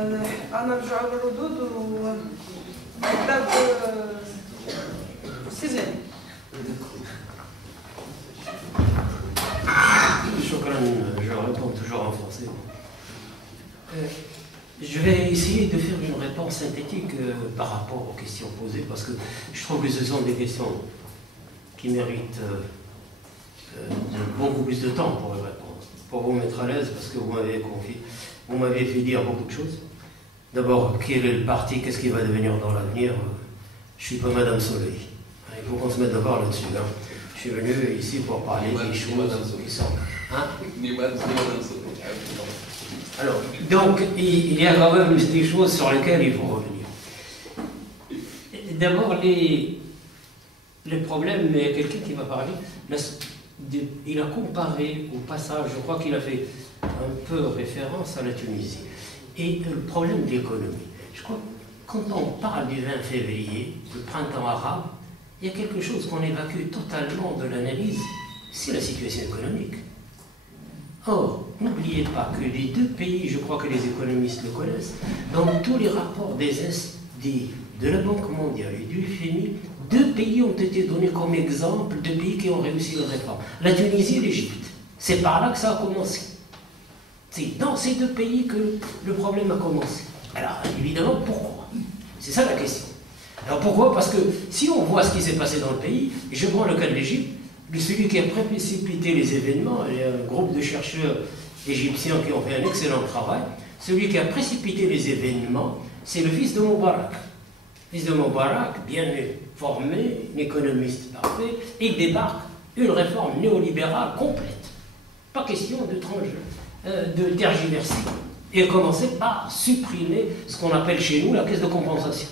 أنا برجع بالردود ونبدأ بالسلام. Shukran, je réponds toujours en français. Je vais essayer de faire une réponse synthétique par rapport aux questions posées, parce que je trouve que ce sont des questions qui méritent beaucoup plus de temps pour y répondre, pour vous mettre à l'aise, parce que vous m'avez fait dire beaucoup de choses. D'abord, quel est le parti, qu'est-ce qui va devenir dans l'avenir? Je ne suis pas Madame Soleil. Il faut qu'on se mette d'accord là-dessus. Hein. Je suis venu ici pour parler des choses qui sont... Hein? Alors, donc, il y a quand même des choses sur lesquelles il faut revenir. D'abord, les problèmes, il y a quelqu'un qui m'a parlé, il a comparé au passage, je crois qu'il a fait un peu référence à la Tunisie, et le problème de l'économie. Je crois que quand on parle du 20 février, le printemps arabe, il y a quelque chose qu'on évacue totalement de l'analyse, c'est la situation économique. Or, n'oubliez pas que les deux pays, je crois que les économistes le connaissent, dans tous les rapports de la Banque mondiale et du FMI, deux pays ont été donnés comme exemple de pays qui ont réussi les réformes. La Tunisie et l'Égypte. C'est par là que ça a commencé. C'est dans ces deux pays que le problème a commencé. Alors, évidemment, pourquoi? C'est ça la question. Alors pourquoi? Parce que si on voit ce qui s'est passé dans le pays, et je prends le cas de l'Égypte, celui qui a précipité les événements, il y a un groupe de chercheurs égyptiens qui ont fait un excellent travail, celui qui a précipité les événements, c'est le fils de Moubarak. Le fils de Moubarak, bien formé, un économiste parfait, il débarque une réforme néolibérale complète. Pas question de tergiverser. Et a commencé par supprimer ce qu'on appelle chez nous la caisse de compensation.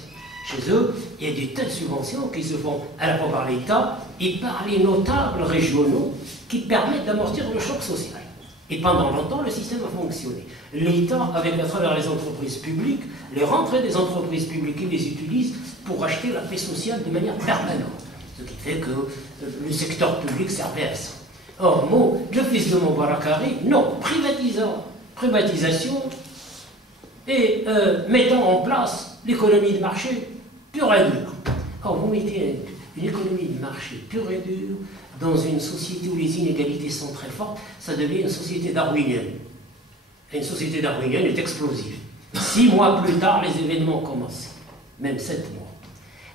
Chez eux, il y a des tas de subventions qui se font à la fois par l'État et par les notables régionaux qui permettent d'amortir le choc social. Et pendant longtemps, le système a fonctionné. L'État, avec à travers les entreprises publiques, les rentrées des entreprises publiques, il les utilise pour acheter la paix sociale de manière permanente. Ce qui fait que le secteur public servait à ça. Or, le fils de Moubarak arrive, non, privatisation et mettant en place l'économie de marché pure et dure. Or, vous mettez une économie de marché pure et dure dans une société où les inégalités sont très fortes, ça devient une société darwinienne. Et une société darwinienne est explosive. 6 mois plus tard, les événements ont commencé. Même 7 mois.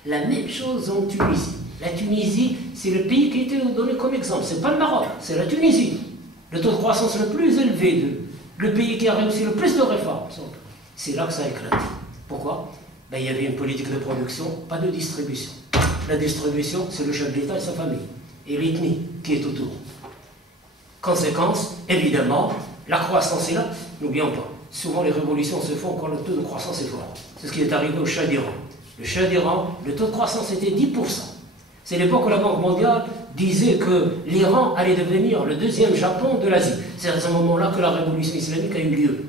La même chose en Tunisie. La Tunisie, c'est le pays qui a été donné comme exemple. Ce n'est pas le Maroc, c'est la Tunisie. Le taux de croissance le plus élevé, le pays qui a réussi le plus de réformes. C'est là que ça a éclaté. Pourquoi? Il y avait une politique de production, pas de distribution. La distribution, c'est le chef d'État et sa famille, et l'ethnie qui est autour. Conséquence, évidemment, la croissance est là. N'oublions pas, souvent les révolutions se font quand le taux de croissance est fort. C'est ce qui est arrivé au Shah d'Iran. Le Shah d'Iran, le taux de croissance était 10%. C'est l'époque où la Banque mondiale disait que l'Iran allait devenir le 2e Japon de l'Asie. C'est à ce moment-là que la révolution islamique a eu lieu.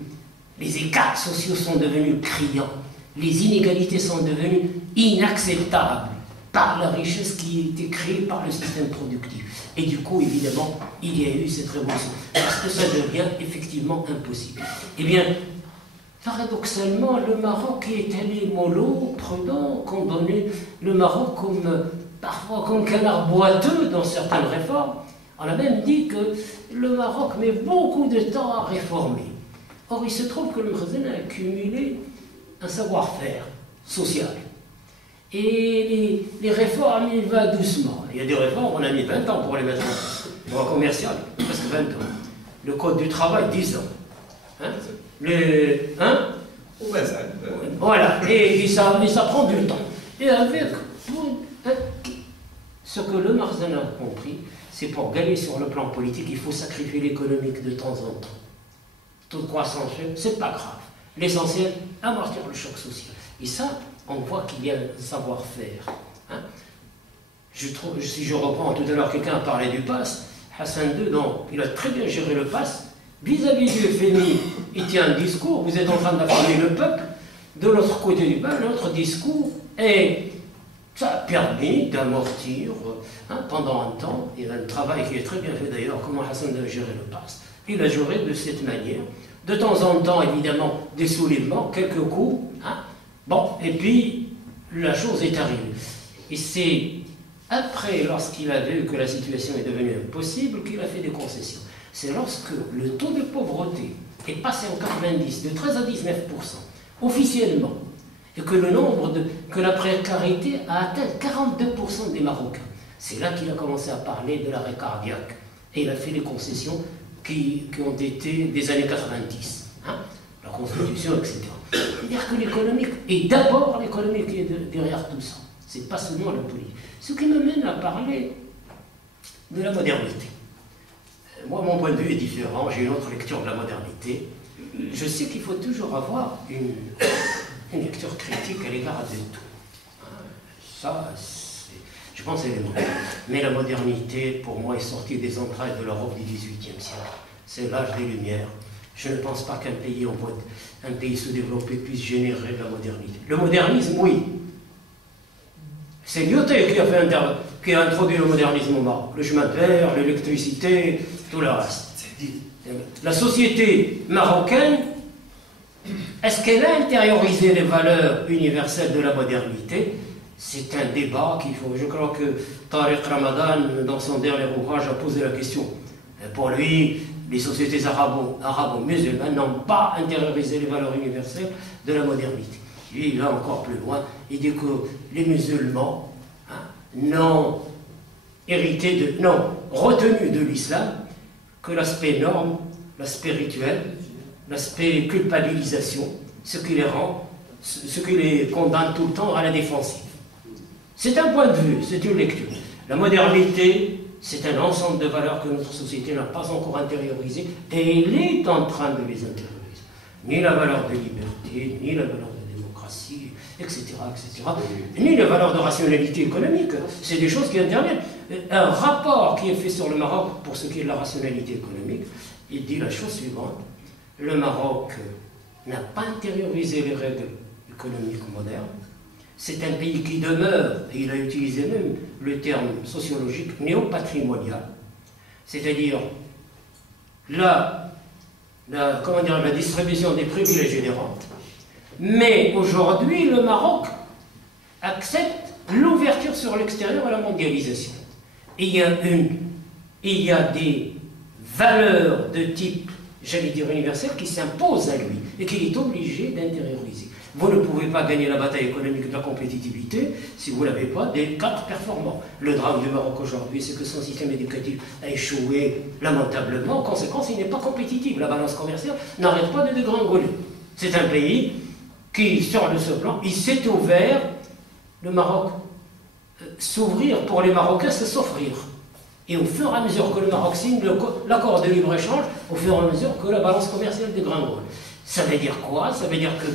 Les écarts sociaux sont devenus criants. Les inégalités sont devenues inacceptables par la richesse qui a été créée par le système productif. Et du coup, évidemment, il y a eu cette révolution. Parce que ça devient effectivement impossible. Eh bien, paradoxalement, le Maroc est allé mollo, prudent, condamné le Maroc parfois comme canard boiteux dans certaines réformes. On a même dit que le Maroc met beaucoup de temps à réformer. Or, il se trouve que le Makhzen a accumulé un savoir-faire social. Et les réformes, il va doucement. Il y a des réformes, on a mis 20 ans pour les mettre en place. Le droit commercial, presque 20 ans. Le code du travail, 10 ans. Voilà, et ça prend du temps. Et avec ce que le Makhzen a compris, c'est pour gagner sur le plan politique, il faut sacrifier l'économique de temps en temps. Taux de croissance, c'est pas grave. L'essentiel, amortir le choc social. Et ça, on voit qu'il y a un savoir-faire. Hein? Si je reprends tout à l'heure, quelqu'un a parlé du pass, Hassan II, il a très bien géré le pass. Vis-à-vis du FMI, il tient un discours, vous êtes en train d'affamer le peuple. De l'autre côté du bal, notre discours, et ça a permis d'amortir pendant un temps, il y a un travail qui est très bien fait d'ailleurs, comment Hassan II a géré le pass. Il a géré de cette manière, de temps en temps, évidemment, des soulèvements, quelques coups. Hein. Bon, et puis, la chose est arrivée. Et c'est après, lorsqu'il a vu que la situation est devenue impossible, qu'il a fait des concessions. C'est lorsque le taux de pauvreté est passé en 90 de 13 à 19%, officiellement, et que que la précarité a atteint 42% des Marocains. C'est là qu'il a commencé à parler de l'arrêt cardiaque. Et il a fait des concessions qui ont été des années 90. Hein, la Constitution, etc. C'est-à-dire que l'économique, et d'abord l'économie qui est derrière tout ça. C'est pas seulement la politique. Ce qui me mène à parler de la modernité. Moi, mon point de vue est différent. J'ai une autre lecture de la modernité. Je sais qu'il faut toujours avoir une lecture critique à l'égard de tout. Ça, je pense, c'est élémentaire. Mais la modernité, pour moi, est sortie des entrailles de l'Europe du XVIIIe siècle. C'est l'âge des Lumières. Je ne pense pas qu'un pays sous-développé puisse générer de la modernité. Le modernisme, oui. C'est Lyotet qui a introduit le modernisme au Maroc. Le chemin de fer, l'électricité, tout le reste. La société marocaine, est-ce qu'elle a intériorisé les valeurs universelles de la modernité? C'est un débat qu'il faut. Je crois que Tariq Ramadan, dans son dernier ouvrage, a posé la question. Pour lui, les sociétés arabo-musulmanes n'ont pas intériorisé les valeurs universelles de la modernité. Lui, il va encore plus loin. Il dit que les musulmans n'ont retenu de l'islam que l'aspect norme, l'aspect rituel, l'aspect culpabilisation, ce qui les condamne tout le temps à la défensive. C'est un point de vue, c'est une lecture. La modernité, c'est un ensemble de valeurs que notre société n'a pas encore intériorisées, et elle est en train de les intérioriser. Ni la valeur de liberté, ni la valeur de démocratie, etc., ni la valeur de rationalité économique. C'est des choses qui interviennent. Un rapport qui est fait sur le Maroc pour ce qui est de la rationalité économique, il dit la chose suivante. Le Maroc n'a pas intériorisé les règles économiques modernes. C'est un pays qui demeure, et il a utilisé même le terme sociologique, néo-patrimonial, c'est-à-dire la distribution des privilèges et des rentes. Mais aujourd'hui, le Maroc accepte l'ouverture sur l'extérieur à la mondialisation. Et il y a des valeurs de type, j'allais dire universel, qui s'imposent à lui et qu'il est obligé d'intérioriser. Vous ne pouvez pas gagner la bataille économique de la compétitivité si vous n'avez pas des cadres performants. Le drame du Maroc aujourd'hui, c'est que son système éducatif a échoué lamentablement. En conséquence, il n'est pas compétitif. La balance commerciale n'arrête pas de dégringoler. C'est un pays qui, sur ce plan, il s'est ouvert, le Maroc. S'ouvrir pour les Marocains, c'est s'offrir. Et au fur et à mesure que le Maroc signe l'accord de libre-échange, au fur et à mesure que la balance commerciale dégringole. Ça veut dire quoi? Ça veut dire que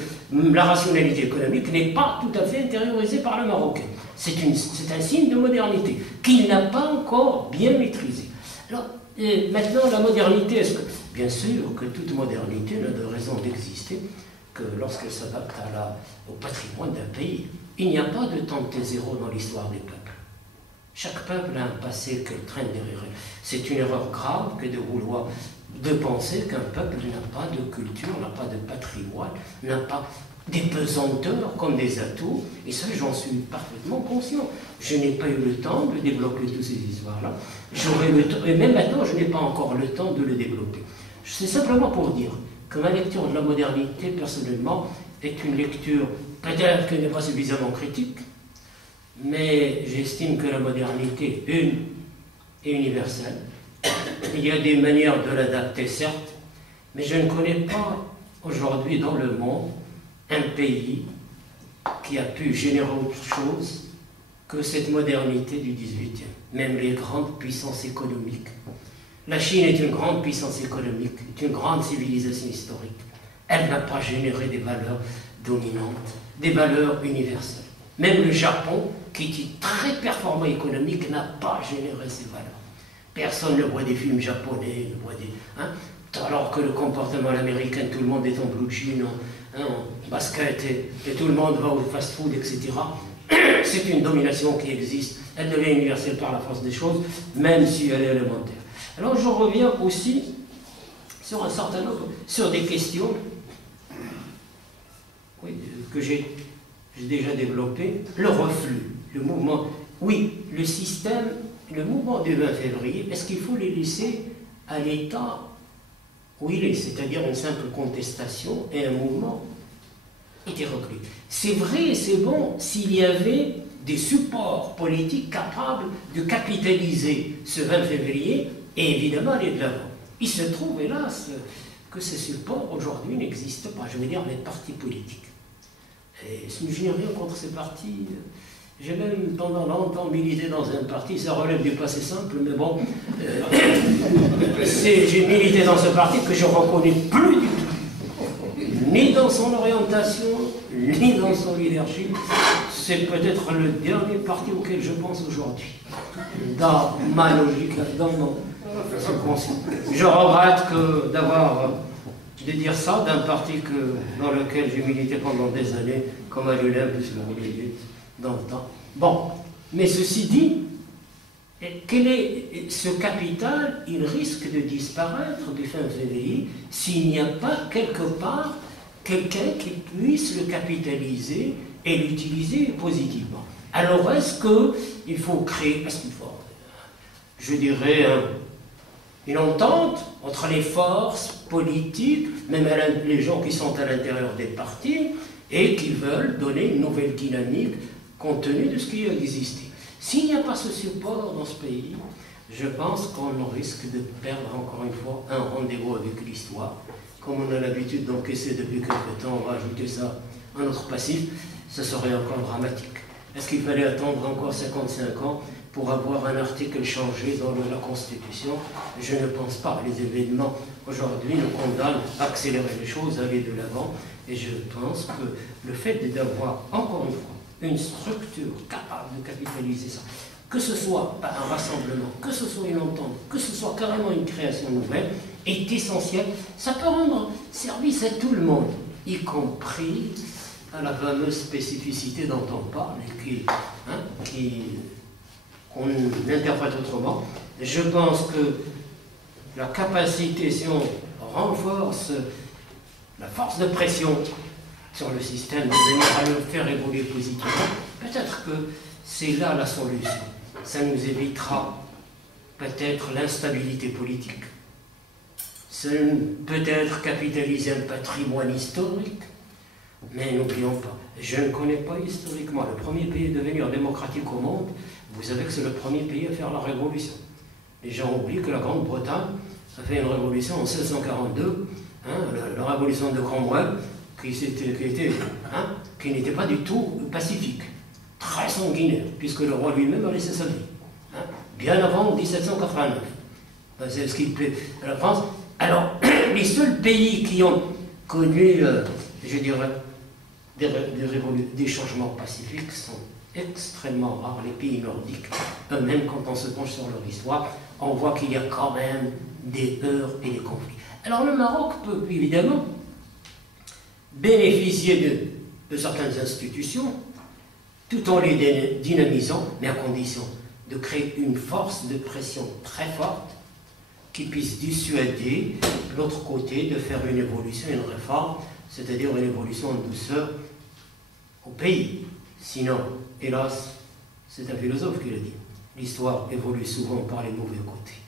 la rationalité économique n'est pas tout à fait intériorisée par le Marocain. C'est un signe de modernité qu'il n'a pas encore bien maîtrisé. Alors, maintenant, la modernité, bien sûr que toute modernité n'a de raison d'exister que lorsqu'elle s'adapte au patrimoine d'un pays. Il n'y a pas de temps de zéro dans l'histoire des peuples. Chaque peuple a un passé qu'elle traîne derrière elle. C'est une erreur grave que de penser qu'un peuple n'a pas de culture, n'a pas de patrimoine, n'a pas des pesanteurs comme des atouts. Et ça, j'en suis parfaitement conscient. Je n'ai pas eu le temps de développer toutes ces histoires-là. J'aurai le temps, et même maintenant, je n'ai pas encore le temps de le développer. C'est simplement pour dire que ma lecture de la modernité, personnellement, est une lecture peut-être qu'elle n'est pas suffisamment critique, mais j'estime que la modernité, est universelle. Il y a des manières de l'adapter, certes, mais je ne connais pas aujourd'hui dans le monde un pays qui a pu générer autre chose que cette modernité du XVIIIe. Même les grandes puissances économiques. La Chine est une grande puissance économique, est une grande civilisation historique. Elle n'a pas généré des valeurs dominantes, des valeurs universelles. Même le Japon, qui est très performant économique, n'a pas généré ces valeurs. Personne ne voit des films japonais, ne voit alors que le comportement américain, tout le monde est en blue jean, en basket, et tout le monde va au fast-food, etc. C'est une domination qui existe. Elle devient universelle par la force des choses, même si elle est élémentaire. Alors je reviens aussi sur un certain nombre, sur des questions que j'ai déjà développées. Le reflux, le mouvement, oui, le système, le mouvement du 20 février, est-ce qu'il faut les laisser à l'état où il est, c'est-à-dire une simple contestation et un mouvement hétéroclite? C'est vrai et c'est bon s'il y avait des supports politiques capables de capitaliser ce 20 février et évidemment aller de l'avant. Il se trouve, hélas, que ces supports aujourd'hui n'existent pas, je veux dire les partis politiques. Et je n'ai rien contre ces partis. J'ai même pendant longtemps milité dans un parti, ça relève du passé simple, mais bon, j'ai milité dans un parti que je ne reconnais plus du tout, ni dans son orientation, ni dans son leadership. C'est peut-être le dernier parti auquel je pense aujourd'hui, dans ma logique, dans mon subconscient. Je regrette de dire ça d'un parti dans lequel j'ai milité pendant des années, comme à l'Olympe, dans le temps. Bon, mais ceci dit, quel est ce capital? Il risque de disparaître du fin février s'il n'y a pas quelque part quelqu'un qui puisse le capitaliser et l'utiliser positivement. Alors est-ce qu'il faut créer, je dirais, une entente entre les forces politiques, même les gens qui sont à l'intérieur des partis, et qui veulent donner une nouvelle dynamique compte tenu de ce qui a existé. S'il n'y a pas ce support dans ce pays, je pense qu'on risque de perdre encore une fois un rendez-vous avec l'histoire. Comme on a l'habitude d'encaisser depuis quelque temps, on va ajouter ça à notre passif, ce serait encore dramatique. Est-ce qu'il fallait attendre encore 55 ans pour avoir un article changé dans la Constitution? Je ne pense pas. Les événements aujourd'hui nous condamnent à accélérer les choses, à aller de l'avant. Et je pense que le fait d'avoir, encore une fois, une structure capable de capitaliser ça, que ce soit un rassemblement, que ce soit une entente, que ce soit carrément une création nouvelle, est essentiel. Ça peut rendre service à tout le monde, y compris à la fameuse spécificité dont on parle et qu'on interprète autrement. Je pense que la capacité, si on renforce la force de pression sur le système, de venir à le faire évoluer positivement, peut-être que c'est là la solution. Ça nous évitera peut-être l'instabilité politique. Ça peut-être capitaliser un patrimoine historique, mais n'oublions pas, je ne connais pas historiquement le premier pays à devenir démocratique au monde. Vous savez que c'est le premier pays à faire la révolution. Les gens oublient que la Grande-Bretagne a fait une révolution en 1642, la révolution de Cromwell, qui n'était pas du tout pacifique, très sanguinaire, puisque le roi lui-même a laissé sa vie, bien avant 1789. C'est ce qui plaît à la France. Alors, les seuls pays qui ont connu, je dirais, des changements pacifiques sont extrêmement rares. Les pays nordiques, eux-mêmes, quand on se penche sur leur histoire, on voit qu'il y a quand même des heurts et des conflits. Alors le Maroc peut évidemment bénéficier de certaines institutions, tout en les dynamisant, mais à condition de créer une force de pression très forte qui puisse dissuader l'autre côté de faire une évolution, une réforme, c'est-à-dire une évolution en douceur au pays. Sinon, hélas, c'est un philosophe qui le dit, l'histoire évolue souvent par les mauvais côtés.